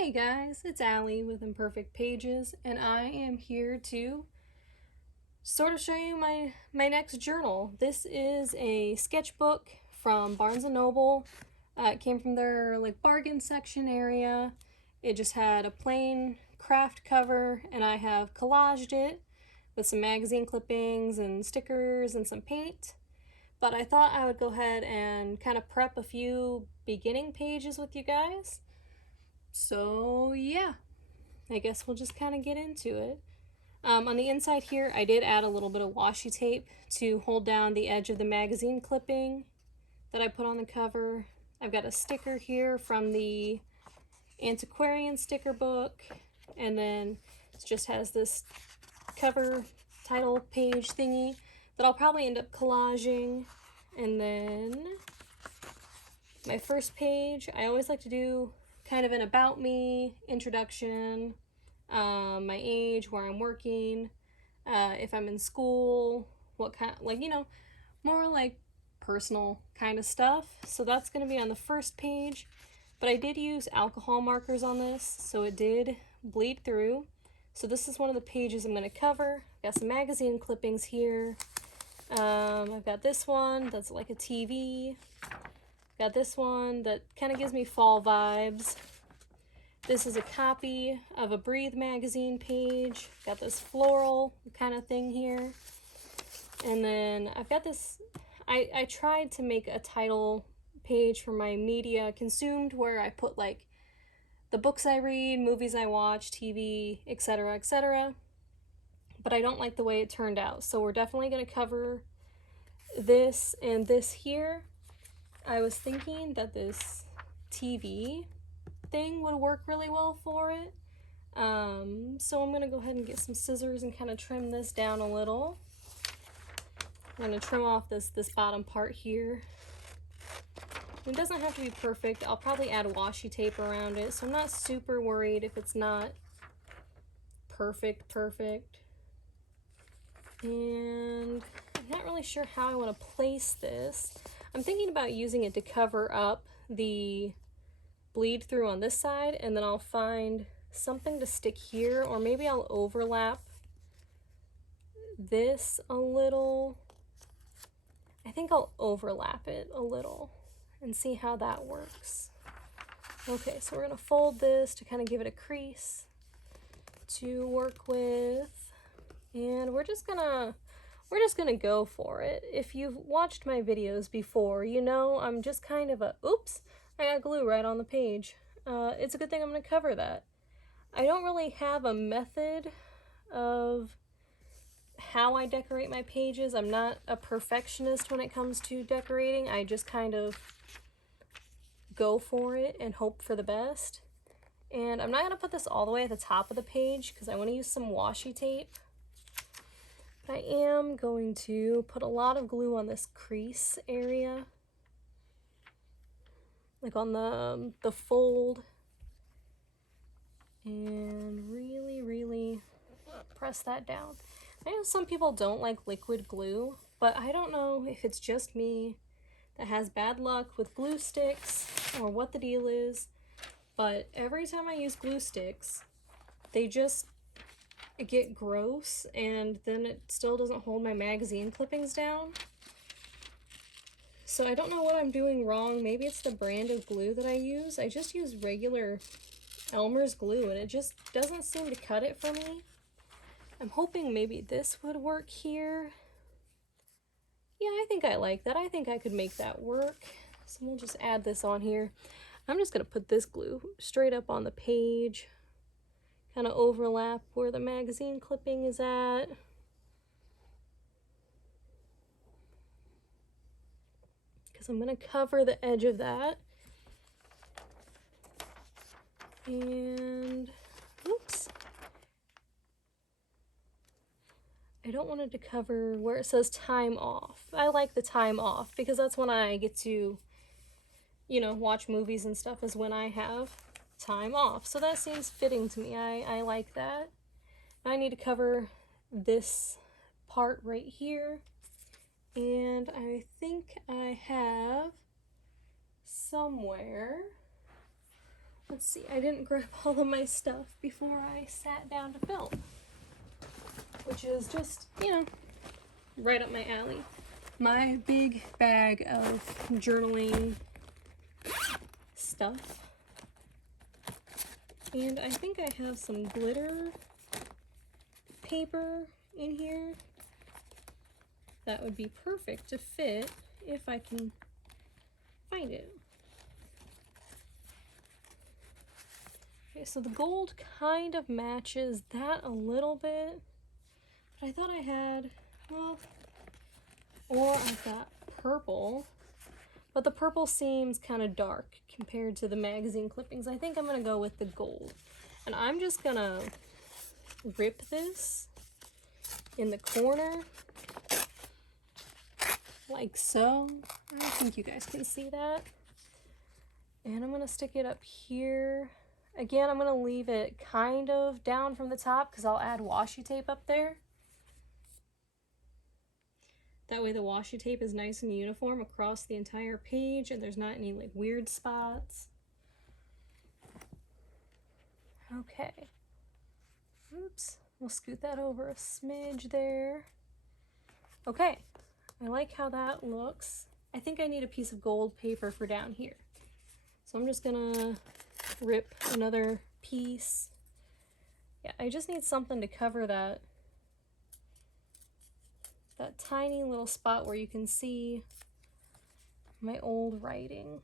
Hey guys, it's Allie with Imperfect Pages, and I am here to sort of show you my next journal. This is a sketchbook from Barnes & Noble. It came from their bargain section area. It just had a plain craft cover, and I have collaged it with some magazine clippings and stickers and some paint. But I thought I would go ahead and kind of prep a few beginning pages with you guys. So yeah, I guess we'll just kind of get into it. On the inside here, I did add a little bit of washi tape to hold down the edge of the magazine clipping that I put on the cover. I've got a sticker here from the Antiquarian sticker book, and then it just has this cover title page thingy that I'll probably end up collaging. And then my first page, I always like to do kind of an about me, introduction, my age, where I'm working, if I'm in school, what kind, more like personal kind of stuff. So that's going to be on the first page. But I did use alcohol markers on this, so it did bleed through. So this is one of the pages I'm going to cover. Got some magazine clippings here. I've got this one that's like a TV. Got this one that kind of gives me fall vibes. This is a copy of a Breathe magazine page. Got this floral kind of thing here. And then I've got this, I tried to make a title page for my media consumed where I put like the books I read, movies I watch, TV, etc., etc. But I don't like the way it turned out. So we're definitely going to cover this and this here. I was thinking that this TV thing would work really well for it. So I'm going to go ahead and get some scissors and kind of trim this down a little. I'm going to trim off this bottom part here. It doesn't have to be perfect. I'll probably add washi tape around it, so I'm not super worried if it's not perfect. And I'm not really sure how I want to place this. I'm thinking about using it to cover up the bleed through on this side, and then I'll find something to stick here, or maybe I'll overlap this a little. I think I'll overlap it a little and see how that works. Okay, so we're gonna fold this to kind of give it a crease to work with, and we're just gonna go for it. If you've watched my videos before, you know I'm just kind of a, oops, I got glue right on the page. It's a good thing I'm going to cover that. I don't really have a method of how I decorate my pages. I'm not a perfectionist when it comes to decorating. I just kind of go for it and hope for the best. And I'm not going to put this all the way at the top of the page because I want to use some washi tape. I am going to put a lot of glue on this crease area, like on the fold, and really press that down. I know some people don't like liquid glue, but I don't know if it's just me that has bad luck with glue sticks or what the deal is, but every time I use glue sticks, they just get gross, and then it still doesn't hold my magazine clippings down. So I don't know what I'm doing wrong. Maybe it's the brand of glue that I use. I just use regular Elmer's glue, and it just doesn't seem to cut it for me. I'm hoping maybe this would work here. Yeah, I think I like that. I think I could make that work. So we'll just add this on here. I'm just going to put this glue straight up on the page, kind of overlap where the magazine clipping is at. Because I'm going to cover the edge of that. And, oops. I don't want it to cover where it says time off. I like the time off because that's when I get to, you know, watch movies and stuff, is when I have time off. So that seems fitting to me. I like that. I need to cover this part right here. And I think I have somewhere let's see, I didn't grab all of my stuff before I sat down to film, which is just, you know, right up my alley. My big bag of journaling stuff. And I think I have some glitter paper in here that would be perfect to fit if I can find it. Okay, so the gold kind of matches that a little bit, but I thought I had, well, or I've got purple, but the purple seems kind of dark compared to the magazine clippings. I think I'm gonna go with the gold, and I'm just gonna rip this in the corner like so. I think you guys can see that. And I'm gonna stick it up here. Again, I'm gonna leave it kind of down from the top because I'll add washi tape up there. That way the washi tape is nice and uniform across the entire page and there's not any like weird spots. Okay. Oops. We'll scoot that over a smidge there. Okay. I like how that looks. I think I need a piece of gold paper for down here. So I'm just gonna rip another piece. Yeah, I just need something to cover that tiny little spot where you can see my old writing.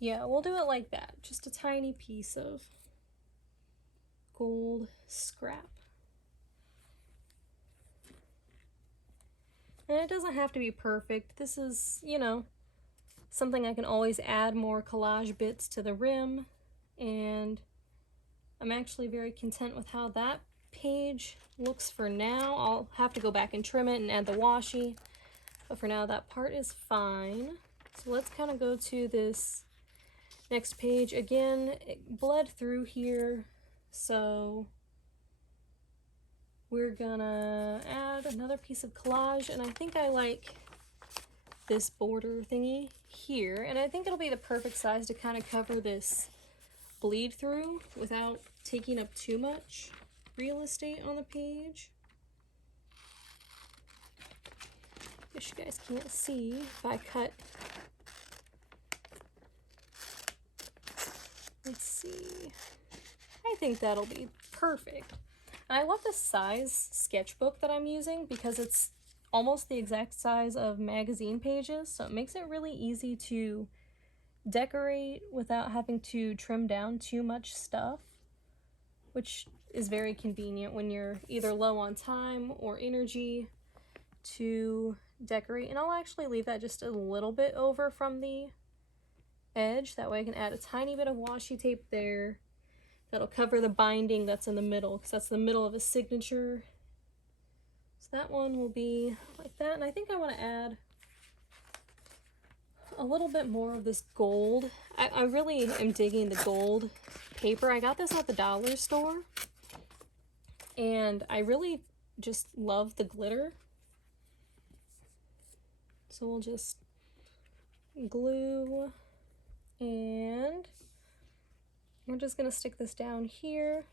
Yeah, we'll do it like that. Just a tiny piece of gold scrap. And it doesn't have to be perfect. This is, you know, something I can always add more collage bits to the rim. And I'm actually very content with how that page looks for now. I'll have to go back and trim it and add the washi, but for now that part is fine. So let's kind of go to this next page. Again, it bled through here, so we're gonna add another piece of collage, and I think I like this border thingy here, and I think it'll be the perfect size to kind of cover this bleed through without taking up too much real estate on the page. Guess you guys can't see if I cut. Let's see. I think that'll be perfect. And I love the size sketchbook that I'm using because it's almost the exact size of magazine pages, so it makes it really easy to decorate without having to trim down too much stuff, which is very convenient when you're either low on time or energy to decorate. And I'll actually leave that just a little bit over from the edge, that way I can add a tiny bit of washi tape there that'll cover the binding that's in the middle, because that's the middle of a signature. So that one will be like that, and I think I want to add a little bit more of this gold. I really am digging the gold paper. I got this at the dollar store, and I really just love the glitter. So we'll just glue, and we're just gonna stick this down here.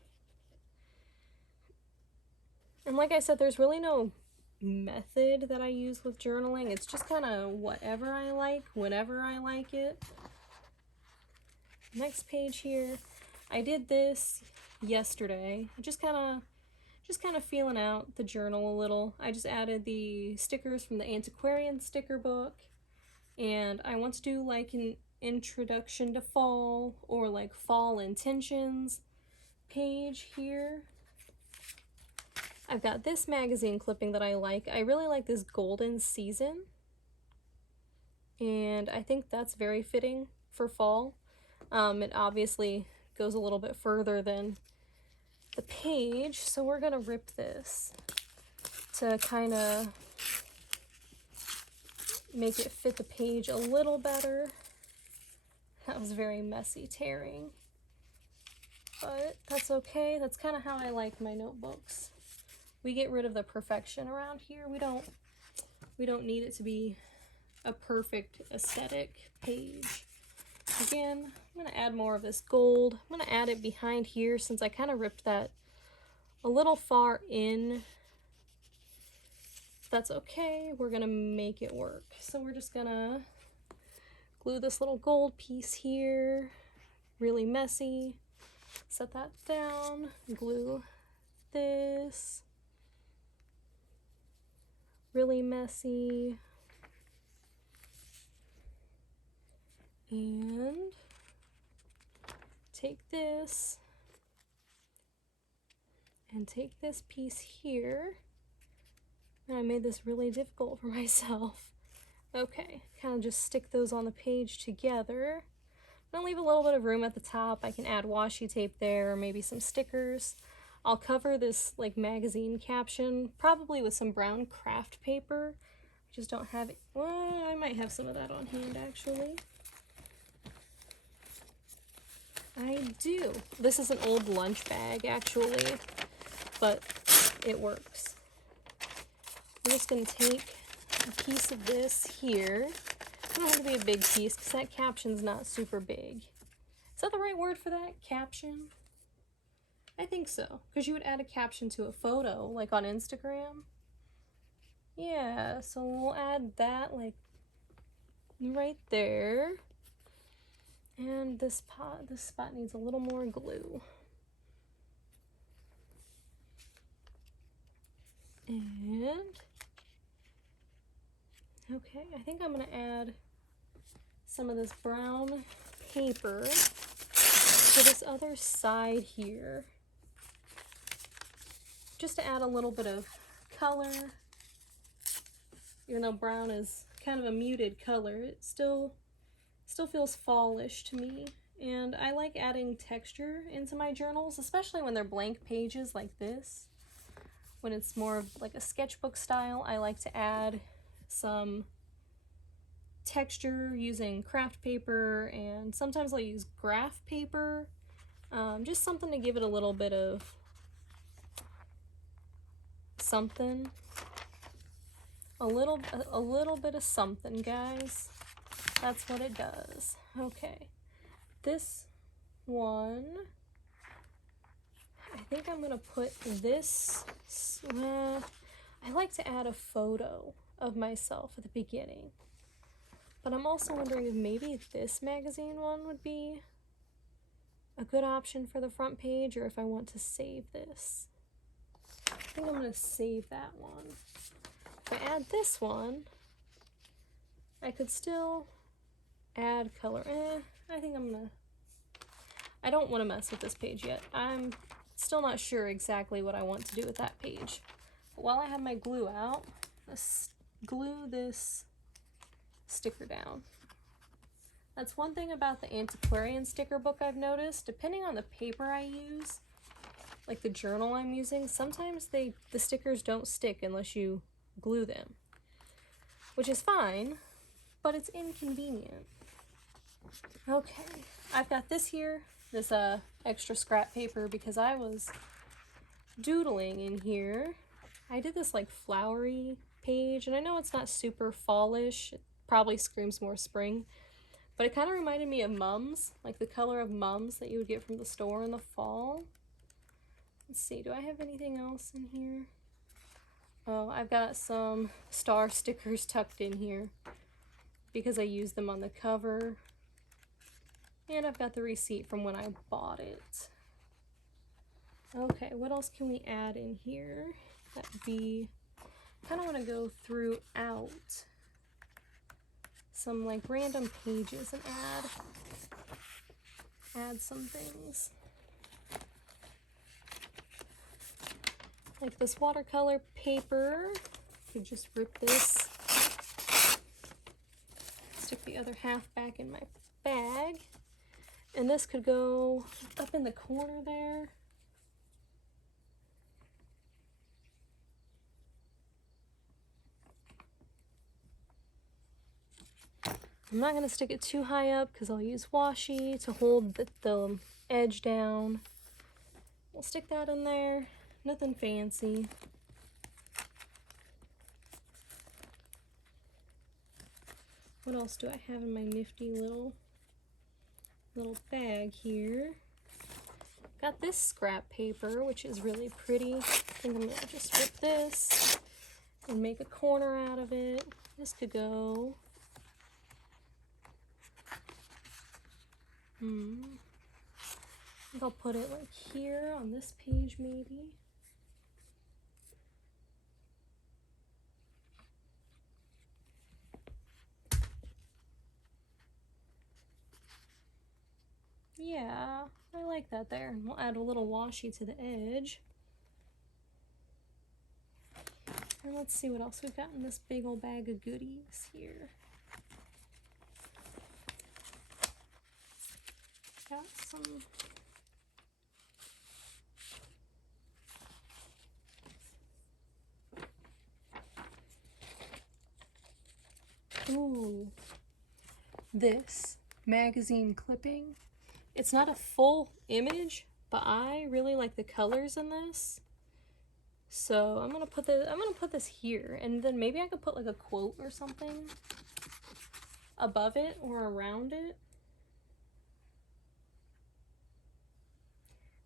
And like I said, there's really no method that I use with journaling. It's just kind of whatever I like, whenever I like it. Next page here, I did this yesterday. Just kind of feeling out the journal a little. I just added the stickers from the Antiquarian sticker book, and I want to do like an introduction to fall or like fall intentions page here. I've got this magazine clipping that I like. I really like this Golden Season, and I think that's very fitting for fall. It obviously goes a little bit further than the page, so we're gonna rip this to kind of make it fit the page a little better. That was very messy tearing, but that's okay. That's kind of how I like my notebooks. We get rid of the perfection around here. We don't We don't need it to be a perfect aesthetic page. Again, I'm going to add more of this gold. I'm going to add it behind here since I kind of ripped that a little far in. That's okay. We're going to make it work. So we're just going to glue this little gold piece here. Really messy. Set that down. Glue this. Really messy. And take this and take this piece here. And I made this really difficult for myself. Okay, kind of just stick those on the page together. I'm gonna leave a little bit of room at the top. I can add washi tape there, or maybe some stickers. I'll cover this like magazine caption, probably with some brown craft paper. I just don't have it. Well, I might have some of that on hand actually. I do. This is an old lunch bag actually, but it works. We're just gonna take a piece of this here. It doesn't have to be a big piece because that caption's not super big. Is that the right word for that? Caption? I think so, because you would add a caption to a photo, like on Instagram. Yeah, so we'll add that like right there. And this spot needs a little more glue. And okay, I think I'm gonna add some of this brown paper to this other side here, just to add a little bit of color. Even though brown is kind of a muted color, it still feels fallish to me. And I like adding texture into my journals, especially when they're blank pages like this. When it's more of like a sketchbook style, I like to add some texture using craft paper, and sometimes I'll use graph paper, just something to give it a little bit of something, a little bit of something, guys. That's what it does. Okay, this one, I think I'm gonna put this, I like to add a photo of myself at the beginning. But I'm also wondering if maybe this magazine one would be a good option for the front page, or if I want to save this. I think I'm going to save that one. If I add this one, I could still add color. I think I'm going to... I don't want to mess with this page yet. I'm still not sure exactly what I want to do with that page. But while I have my glue out, let's glue this sticker down. That's one thing about the antiquarian sticker book I've noticed. Depending on the paper I use, like the journal I'm using, sometimes the stickers don't stick unless you glue them, which is fine, but it's inconvenient. Okay, I've got this here, this extra scrap paper, because I was doodling in here. I did this like flowery page, and I know it's not super fallish. It probably screams more spring, but it kind of reminded me of mums, like the color of mums that you would get from the store in the fall. Let's see, do I have anything else in here? Oh, I've got some star stickers tucked in here because I used them on the cover. And I've got the receipt from when I bought it. Okay, what else can we add in here? That would be, kind of want to go throughout some like random pages and add some things. Like this watercolor paper, you could just rip this, stick the other half back in my bag, and this could go up in the corner there. I'm not going to stick it too high up because I'll use washi to hold the edge down. We'll stick that in there. Nothing fancy. What else do I have in my nifty little bag here? Got this scrap paper, which is really pretty. I think I'm gonna just rip this and make a corner out of it. This could go. I think I'll put it like here on this page maybe. Yeah, I like that there. And we'll add a little washi to the edge. And let's see what else we've got in this big old bag of goodies here. Got some this magazine clipping. It's not a full image, but I really like the colors in this. So I'm gonna put this here, and then maybe I could put like a quote or something above it or around it.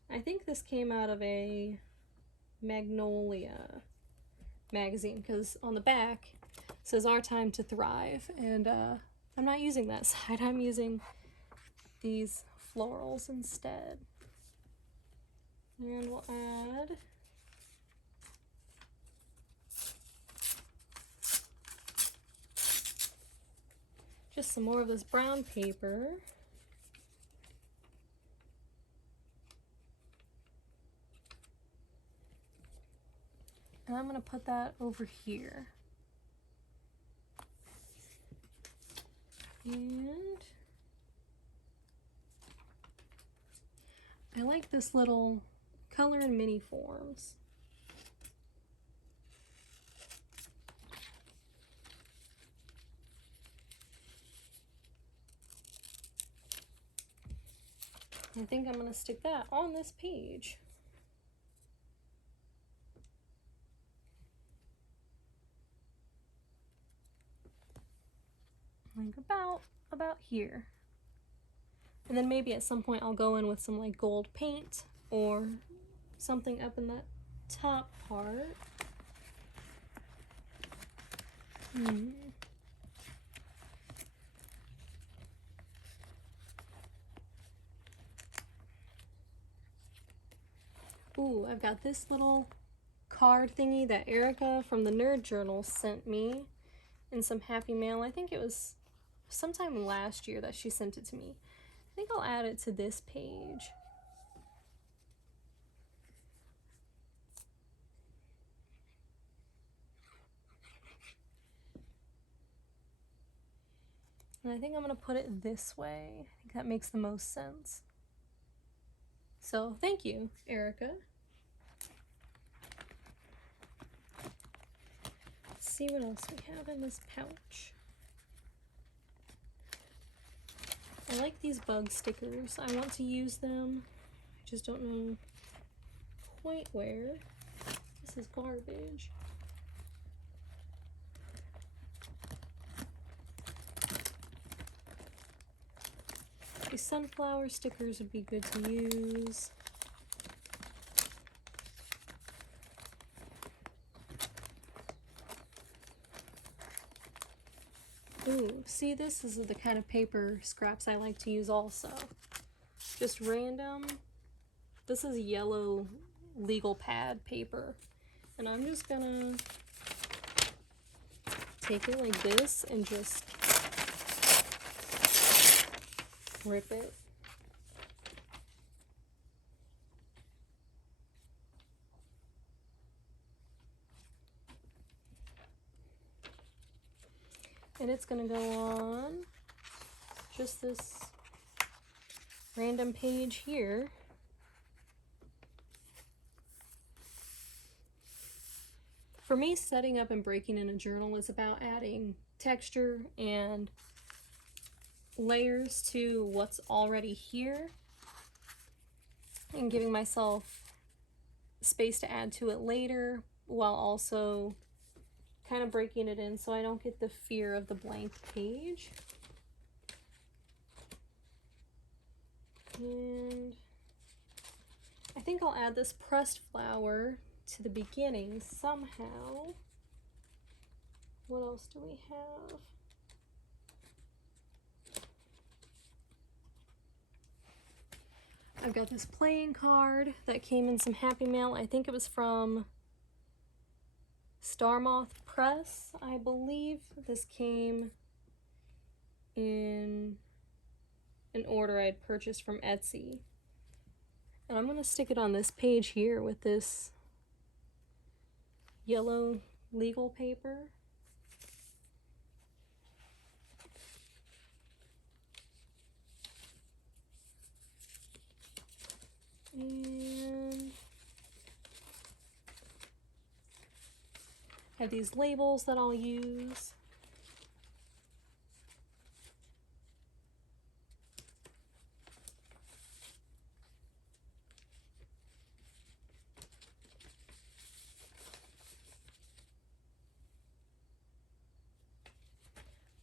I think this came out of a Magnolia magazine, because on the back it says Our Time to Thrive, and I'm not using that side. I'm using these florals instead. And we'll add just some more of this brown paper. And I'm going to put that over here. And I like this little color in mini forms. I think I'm going to stick that on this page. Like about here. And then maybe at some point I'll go in with some like gold paint or something up in that top part. Ooh, I've got this little card thingy that Erica from the Nerd Journal sent me in some happy mail. I think it was sometime last year that she sent it to me. I think I'll add it to this page. And I think I'm going to put it this way. I think that makes the most sense. So thank you, Erica. Let's see what else we have in this pouch. I like these bug stickers. I want to use them. I just don't know quite where. This is garbage. These sunflower stickers would be good to use. Ooh, see, this is the kind of paper scraps I like to use also. Just random. This is yellow legal pad paper. And I'm just gonna take it like this and just rip it. And it's gonna go on just this random page here. For me, setting up and breaking in a journal is about adding texture and layers to what's already here and giving myself space to add to it later, while also kind of breaking it in so I don't get the fear of the blank page. And I think I'll add this pressed flower to the beginning somehow. What else do we have? I've got this playing card that came in some Happy Mail. I think it was from Starmoth Press, I believe. This came in an order I'd purchased from Etsy. And I'm going to stick it on this page here with this yellow legal paper. And I have these labels that I'll use.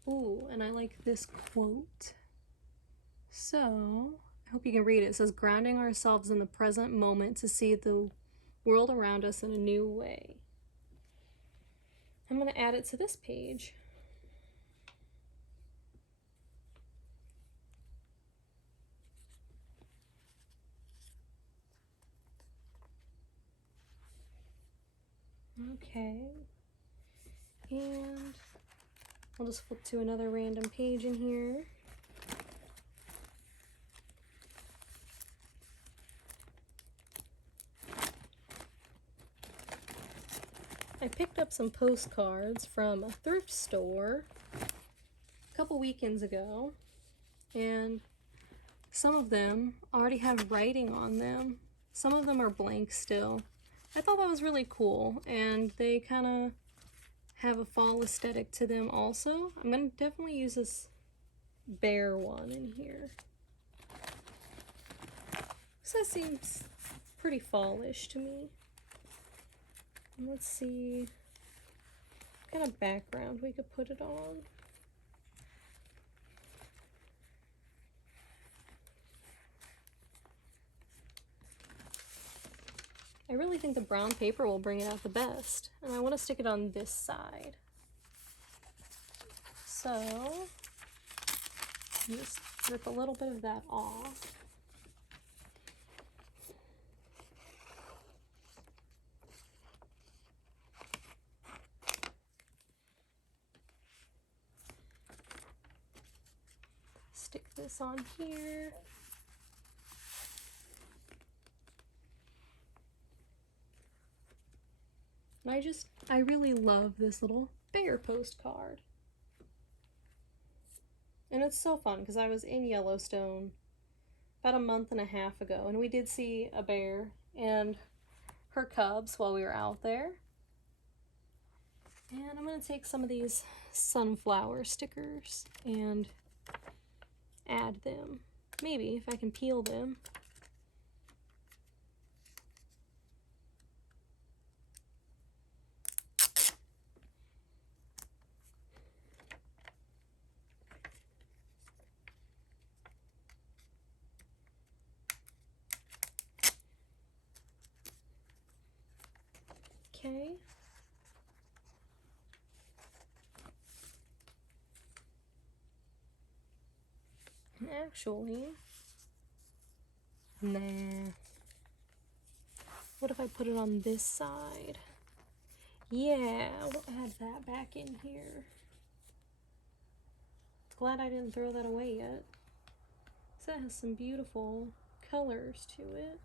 Ooh, and I like this quote. So, I hope you can read it. It says, grounding ourselves in the present moment to see the world around us in a new way. I'm going to add it to this page. Okay. And I'll just flip to another random page in here. I picked up some postcards from a thrift store a couple weekends ago, and some of them already have writing on them. Some of them are blank still. I thought that was really cool, and they kind of have a fall aesthetic to them also. I'm going to definitely use this bear one in here. So that seems pretty fallish to me. Let's see what kind of background we could put it on. I really think the brown paper will bring it out the best, and I want to stick it on this side. So, just rip a little bit of that off. Stick this on here. And I really love this little bear postcard. And it's so fun because I was in Yellowstone about a month and a half ago, and we did see a bear and her cubs while we were out there. And I'm going to take some of these sunflower stickers and add them. Maybe if I can peel them. Okay. And actually, nah. What if I put it on this side? Yeah, we'll add that back in here. Glad I didn't throw that away yet. So that has some beautiful colors to it.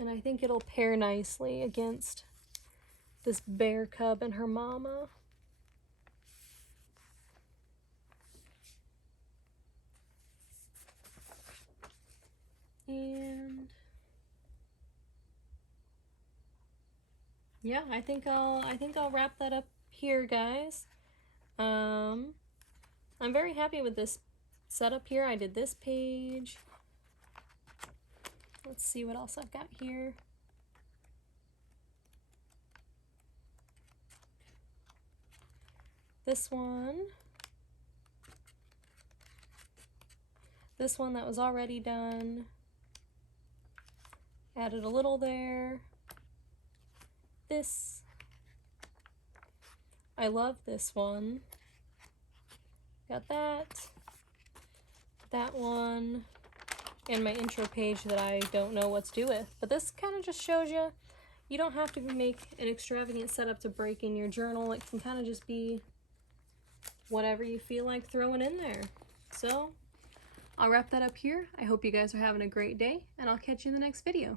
And I think it'll pair nicely against this bear cub and her mama. And yeah, I think I'll wrap that up here, guys. I'm very happy with this setup here. I did this page. Let's see what else I've got here. this one that was already done, added a little there. This, I love this one. Got that one, and my intro page that I don't know what to do with. But this kind of just shows you, you don't have to make an extravagant setup to break in your journal. It can kind of just be whatever you feel like throwing in there. So I'll wrap that up here. I hope you guys are having a great day, and I'll catch you in the next video.